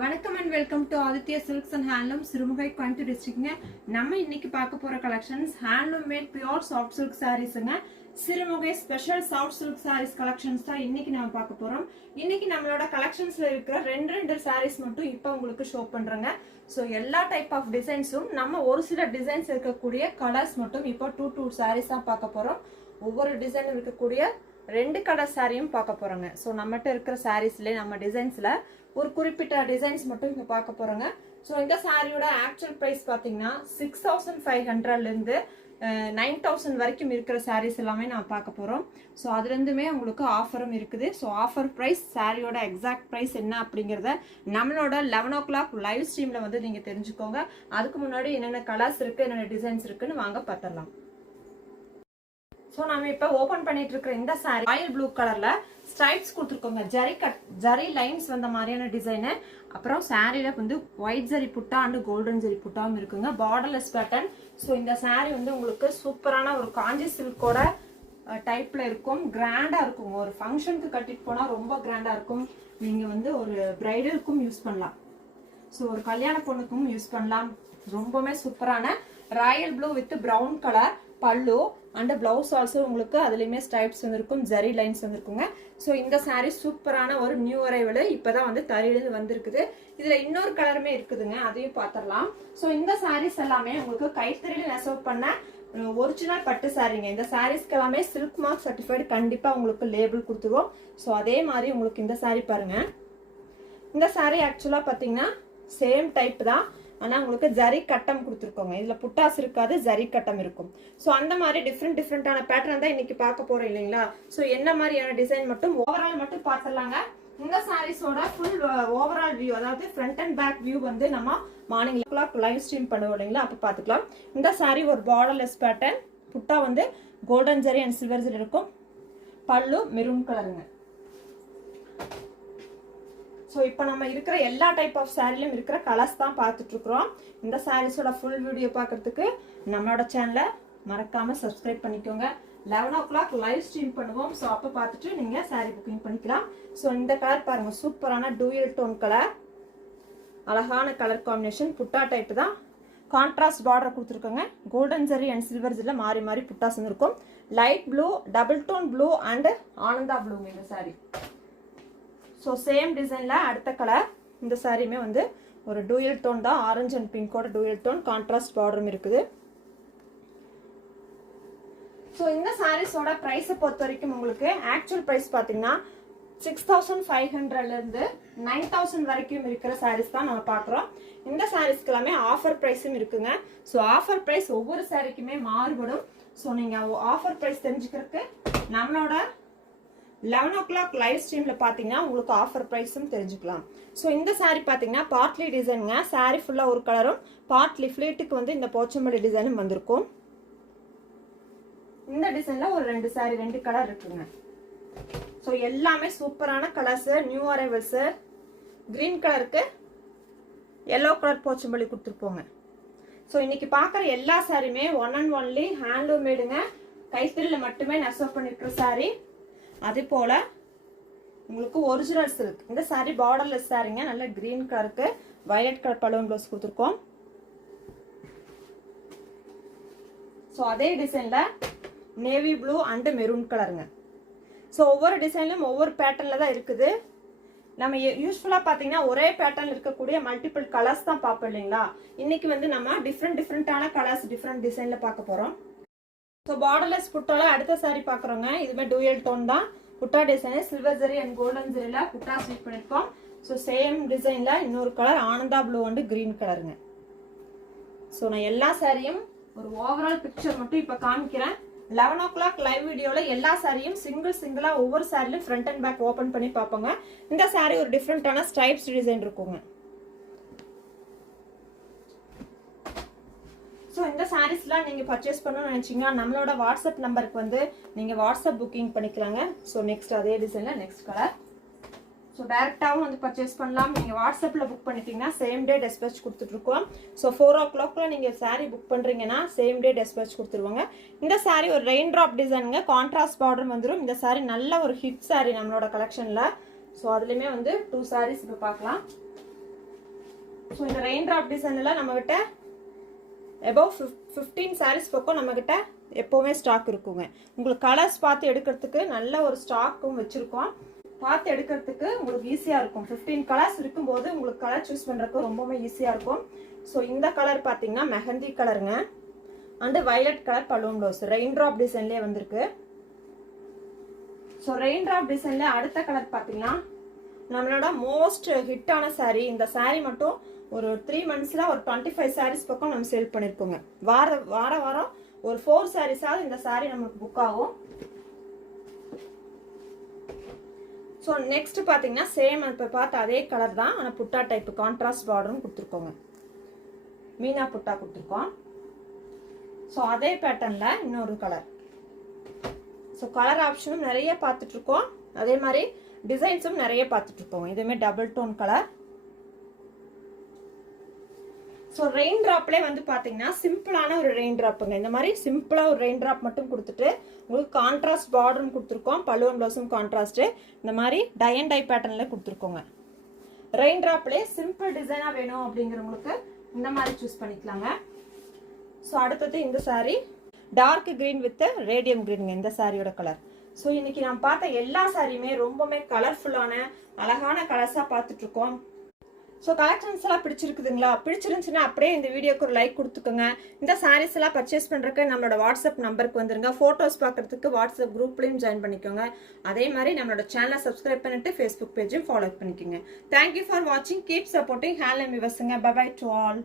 வணக்கம் and welcome to Aditya silks and handloom Sirumugai Coimbatore டிஸ்ட்ரிக்ட்ங்க. நம்ம இன்னைக்கு பார்க்க போற collections handloom made pure soft silk சாரீஸ்ங்க. Sirumugai special soft silk sarees collections தான் இன்னைக்கு நம்ம பார்க்க போறோம். இன்னைக்கு நம்மளோட கலெக்ஷன்ஸ்ல இருக்கிற ரெண்டு சாரீஸ் மட்டும் இப்போ உங்களுக்கு ஷோ பண்றேங்க. ஸோ எல்லா டைப் ஆஃப் டிசைன்ஸும் நம்ம ஒரு சில டிசைன்ஸ் இருக்கக்கூடிய கலர்ஸ் மட்டும் இப்போ டூ சாரீஸ் தான் பார்க்க போறோம். ஒவ்வொரு டிசைன் இருக்கக்கூடிய ரெண்டு கலர் சாரியும் பார்க்க போறோங்க. ஸோ நம்மகிட்ட இருக்கிற சாரீஸ்ல நம்ம டிசைன்ஸ்ல ஒரு குறிப்பிட்ட டிசைன்ஸ் மட்டும் இப்போ பார்க்க போறோங்க. ஸோ இந்த சாரியோட ஆக்சுவல் ப்ரைஸ் பார்த்தீங்கன்னா 6500லேருந்து 9000 வரைக்கும் இருக்கிற சாரீஸ் எல்லாமே நான் பார்க்க போகிறோம். ஸோ அதுலேருந்துமே உங்களுக்கு ஆஃபரும் இருக்குது. ஸோ ஆஃபர் ப்ரைஸ் சாரியோட எக்ஸாக்ட் ப்ரைஸ் என்ன அப்படிங்கிறத நம்மளோட 11 o'clock லைவ் ஸ்ட்ரீமில் வந்து நீங்கள் தெரிஞ்சுக்கோங்க. அதுக்கு முன்னாடி என்னென்ன கலர்ஸ் இருக்குது, என்னென்ன டிசைன்ஸ் இருக்குன்னு வாங்க பார்த்துடலாம். ஸோ நம்ம இப்போ ஓப்பன் பண்ணிட்டு இருக்கிற இந்த சாரி ராயல் ப்ளூ கலர்ல ஸ்ட்ரைப்ஸ் கொடுத்துருக்கோங்க. ஜரி லைன்ஸ் வந்த மாதிரியான டிசைனு. அப்புறம் சாரியில வந்து ஒயிட் ஜரி புட்டா அண்ட் கோல்டன் ஜரி புட்டாவும் இருக்குங்க. Borderless pattern. ஸோ இந்த சாரி வந்து உங்களுக்கு சூப்பரான ஒரு காஞ்சி சில்கோட டைப்ல இருக்கும். கிராண்டா இருக்கும். ஒரு ஃபங்க்ஷனுக்கு கட்டிட்டு போனா ரொம்ப கிராண்டா இருக்கும். நீங்க வந்து ஒரு பிரைடலுக்கும் யூஸ் பண்ணலாம். ஸோ ஒரு கல்யாண பொண்ணுக்கும் யூஸ் பண்ணலாம். ரொம்பவுமே சூப்பரான Royal blue with brown colour பல்லு அண்ட் பிளவுஸ் ஆல்சோ உங்களுக்கு அதுலயுமே ஸ்ட்ரைப்ஸ் வந்துருக்கும், ஜரி லைன்ஸ் வந்துருக்குங்க. ஸோ இந்த சாரீ சூப்பரான ஒரு நியூ அரைவல் இப்பதான் வந்து தறியிலிருந்து வந்திருக்குது. இதுல இன்னொரு கலருமே இருக்குதுங்க, அதையும் பார்த்துடலாம். ஸோ இந்த சாரீஸ் எல்லாமே உங்களுக்கு கைத்தறியில நெசவு பண்ண ஒரிஜினல் பட்டு சாரீங்க. இந்த சாரீஸ்க்கு எல்லாமே சில்க் மார்க் சர்டிஃபைடு கண்டிப்பா உங்களுக்கு லேபிள் கொடுத்துருவோம். ஸோ அதே மாதிரி உங்களுக்கு இந்த சாரீ பாருங்க. இந்த சாரீ ஆக்சுவலா பாத்தீங்கன்னா சேம் டைப் தான், ஆனா உங்களுக்கு ஜரி கட்டம் கொடுத்துருக்கோங்க. இதுல புட்டாஸ் இருக்காது, ஜரி கட்டம் இருக்கும். ஸோ அந்த மாதிரி டிஃப்ரெண்டான பேட்டர்ன் தான் இன்னைக்கு பார்க்க போறோம் இல்லைங்களா. ஸோ என்ன மாதிரியான டிசைன் மட்டும் ஓவரால் மட்டும் பார்த்துடலாங்க. இந்த சாரீஸோட ஃபுல் ஓவரால் வியூ, அதாவது ஃப்ரண்ட் அண்ட் பேக் வியூ வந்து நம்ம மார்னிங் லைவ் ஸ்ட்ரீம் பண்ணுவோம் இல்லைங்களா, அப்போ பார்த்துக்கலாம். இந்த சாரீ ஒரு பார்டர்லெஸ் பேட்டர்ன். புட்டா வந்து golden zari and silver zari இருக்கும். பல்லு மெரூன் கலருங்க. ஸோ இப்போ நம்ம இருக்கிற எல்லா டைப் ஆஃப் சாரிலும் இருக்கிற கலர்ஸ் தான் பார்த்துட்டு இருக்கிறோம். இந்த சாரீஸோட ஃபுல் வீடியோ பார்க்கறதுக்கு நம்மளோட சேனலை மறக்காம சப்ஸ்கிரைப் பண்ணிக்கோங்க. 11 o'clock லைவ் ஸ்ட்ரீம் பண்ணுவோம். ஸோ அப்போ பார்த்துட்டு நீங்க சாரி புக்கிங் பண்ணிக்கலாம். ஸோ இந்த கலர் பாருங்க, சூப்பரான டூயல் டோன் கலர், அழகான கலர் காம்பினேஷன். புட்டா டைப் தான். கான்ட்ராஸ்ட் பார்டர் கொடுத்துருக்கோங்க. கோல்டன் ஜரி அண்ட் சில்வர் ஜரியில் மாறி மாறி புட்டாஸ் இருக்கும். Light blue, double tone blue and Ananda ப்ளூங்க இந்த சாரி. ஸோ சேம் டிசைன்ல அடுத்த கலர். இந்த சாரியுமே வந்து ஒரு டூயல் டோன் தான், ஆரஞ்சு அண்ட் பிங்கோட டூயல் டோன். கான்ட்ராஸ்ட் பார்டரும் இருக்குது. ஸோ இந்த சாரீஸோட ப்ரைஸை பொறுத்த வரைக்கும் உங்களுக்கு ஆக்சுவல் ப்ரைஸ் பார்த்தீங்கன்னா 6500லேருந்து 9000 வரைக்கும் இருக்கிற சாரீஸ் தான் நம்ம பார்க்குறோம். இந்த சாரீஸ்க்கு எல்லாமே ஆஃபர் ப்ரைஸும் இருக்குங்க. ஸோ ஆஃபர் ப்ரைஸ் ஒவ்வொரு சாரிக்குமே மாறுபடும். ஸோ நீங்கள் ஆஃபர் ப்ரைஸ் தெரிஞ்சுக்கிறதுக்கு நம்மளோட 11 o'clock லைவ் ஸ்ட்ரீம்ல பாத்தீங்கன்னா உங்களுக்கு ஆஃபர் பிரைஸும் தெரிஞ்சுக்கலாம். ஸோ இந்த சாரி பாத்தீங்கன்னா பார்ட்லி டிசைனுங்க. சாரி ஃபுல்லா ஒரு கலரும், பார்ட்லி ஃபிளீட்டுக்கு வந்து இந்த போச்சம்பள்ளி டிசைனும் வந்திருக்கும். இந்த டிசைன்ல ஒரு ரெண்டு கலர் இருக்குங்க. ஸோ எல்லாமே சூப்பரான கலர்ஸ், நியூ அரைவல்ஸ். கிரீன் கலருக்கு எல்லோ கலர் போச்சம்பள்ளி கொடுத்துருப்போங்க. ஸோ இன்னைக்கு பார்க்குற எல்லா சாரியுமே ஒன் அண்ட் ஒன்லி ஹேண்ட்லூம் மேடுங்க. கைத்தறியில மட்டுமே நெசவு பண்ணிருக்கிற சாரி. அதே போல உங்களுக்கு ஒரிஜினல் சில்க். இந்த சாரி பார்டர்லெஸ் சாரிங்க. நல்ல கிரீன் கலருக்கு வயலட் கலர் பலூன் ப்ளவுஸ் கொடுத்துருக்கோம். ஸோ அதே டிசைன்ல நேவி ப்ளூ அண்ட் மெரூன் கலருங்க. ஸோ ஒவ்வொரு டிசைன்லும் ஒவ்வொரு பேட்டர்ன்ல தான் இருக்குது. நம்ம யூஸ்ஃபுல்லா பாத்தீங்கன்னா ஒரே பேட்டர்ன் இருக்கக்கூடிய மல்டிபிள் கலர்ஸ் தான் பார்ப்போம் இல்லைங்களா. இன்னைக்கு வந்து நம்ம டிஃப்ரெண்டான கலர்ஸ் டிஃப்ரெண்ட் டிசைன்ல பார்க்க போறோம். ஸோ பார்டர்லெஸ் புட்டால அடுத்த சாரி பார்க்குறோங்க. இதுமே டூயல் டோன் தான். Butta design silver zari and golden ஜரியில புட்டா ஸ்டிச் பண்ணிருக்கோம். ஸோ சேம் டிசைன்ல இன்னொரு colour Ananda blue and green கலருங்க. ஸோ நான் எல்லா சாரியும் ஒரு ஓவரால் பிக்சர் மட்டும் இப்போ காமிக்கிறேன். 11 o'clock லைவ் வீடியோல எல்லா சாரியும் சிங்கிளா ஒவ்வொரு சாரிலும் ஃப்ரண்ட் அண்ட் பேக் ஓப்பன் பண்ணி பார்ப்போங்க. இந்த சாரி ஒரு டிஃப்ரெண்டான ஸ்ட்ரைப்ஸ் டிசைன் இருக்குங்க. ஸோ இந்த சாரீஸ்லாம் நீங்கள் பர்ச்சேஸ் பண்ணணும்னு நினச்சிங்கன்னா நம்மளோட வாட்ஸ்அப் நம்பருக்கு வந்து நீங்கள் வாட்ஸ்அப் புக்கிங் பண்ணிக்கலாங்க. ஸோ நெக்ஸ்ட் அதே டிசைனில் நெக்ஸ்ட் கலர். ஸோ டேரெக்டாகவும் வந்து பர்ச்சேஸ் பண்ணலாம். நீங்கள் வாட்ஸ்அப்பில் புக் பண்ணிட்டீங்கன்னா சேம் டே டெஸ்பேச் கொடுத்துட்ருக்கோம். ஸோ 4 o'clock நீங்கள் சாரீ புக் பண்ணுறீங்கன்னா சேம் டே டெஸ்பேச் கொடுத்துருவாங்க. இந்த சாரீ ஒரு ரெயின் ட்ராப் டிசைனுங்க. கான்ட்ராஸ்ட் பார்டர் வந்துடும். இந்த சாரீ நல்ல ஒரு ஹிட் சாரீ நம்மளோட கலெக்ஷனில். ஸோ அதுலேயுமே வந்து 2 sarees இப்போ பார்க்கலாம். ஸோ இந்த ரெயின் ட்ராப் டிசைன்ல நம்மகிட்ட above 15 sarees பக்கம் நம்மகிட்ட எப்போவுமே ஸ்டாக் இருக்குங்க. உங்களுக்கு கலர்ஸ் பார்த்து எடுக்கிறதுக்கு நல்ல ஒரு ஸ்டாக்கும் வச்சுருக்கோம். பார்த்து எடுக்கிறதுக்கு உங்களுக்கு ஈஸியாக இருக்கும். 15 கலர்ஸ் இருக்கும்போது உங்களுக்கு கலர் சூஸ் பண்ணுறதுக்கு ரொம்பவே ஈஸியாக இருக்கும். ஸோ இந்த கலர் பார்த்தீங்கன்னா மெஹந்தி கலருங்க and violet colour balloon blouse rain drop டிசைன்லேயே வந்திருக்கு. ஸோ ரெயின் ட்ராப் டிசைன்ல அடுத்த கலர் பார்த்தீங்கன்னா நம்மளோட மோஸ்ட் ஹிட்டான சாரீ. இந்த சாரீ மட்டும் ஒரு 3 monthsல ஒரு 25 sarees பக்கம் நம்ம சேல் பண்ணியிருக்கோங்க. வாரம் ஒரு 4 sareeஸாவது இந்த சாரீ நமக்கு புக் ஆகும். ஸோ நெக்ஸ்ட் பார்த்தீங்கன்னா சேம் இப்போ பார்த்த அதே கலர் தான், ஆனால் புட்டா டைப் கான்ட்ராஸ்ட் பார்டரும் கொடுத்துருக்கோங்க. மீனா புட்டா கொடுத்துருக்கோம். ஸோ அதே பேட்டர்னில் இன்னொரு கலர். ஸோ கலர் ஆப்ஷனும் நிறைய பார்த்துட்டு இருக்கோம். அதே மாதிரி டிசைன்ஸும் நிறைய பார்த்துட்டு இருக்கோம். இதுவுமே double tone colour. So rain ட்ராப்லேயே வந்து பார்த்தீங்கன்னா சிம்பிளான ஒரு ரெயின் ட்ராப்புங்க. இந்த மாதிரி சிம்பிளாக ஒரு ரெயின் ட்ராப் மட்டும் கொடுத்துட்டு உங்களுக்கு கான்ட்ராஸ்ட் பார்டரும் கொடுத்துருக்கோம். பலூன் ப்ளவுஸும் கான்ட்ராஸ்ட்டு இந்த மாதிரி டை அண்ட் டை பேட்டர்னில் கொடுத்துருக்கோங்க. ரெயின் ட்ராப்லேயே சிம்பிள் டிசைனாக வேணும் அப்படிங்கிறவங்களுக்கு இந்த மாதிரி சூஸ் பண்ணிக்கலாங்க. ஸோ அடுத்தது இந்த sari dark green with radium கிரீனுங்க இந்த சாரியோட கலர். ஸோ இன்னைக்கு நான் பார்த்த எல்லா சாரியுமே ரொம்பவே கலர்ஃபுல்லான அழகான கலர்ஸாக பார்த்துட்டு இருக்கோம். ஸோ கலெக்ஷன்ஸ் எல்லாம் பிடிச்சிருக்குதுங்களா? பிடிச்சிருந்துச்சுன்னா அப்படியே இந்த வீடியோக்கு ஒரு லைக் கொடுத்துக்கோங்க. இந்த சாரீஸ் எல்லாம் பர்ச்சேஸ் பண்ணுறதுக்கு நம்மளோட வாட்ஸ்அப் நம்பருக்கு வந்துருங்க. ஃபோட்டோஸ் பார்க்கறதுக்கு வாட்ஸ்அப் குரூப்லையும் ஜாயின் பண்ணிக்கோங்க. அதே மாதிரி நம்மளோட சேனலை சப்ஸ்கிரைப் பண்ணிட்டு ஃபேஸ்புக் பேஜையும் ஃபாலோ பண்ணிக்கோங்க. தேங்க்யூ ஃபார் வாட்சிங். கீப் சப்போர்ட்டிங் ஹேண்ட்லூம் விவர்ஸுங்க. Bye bye to all.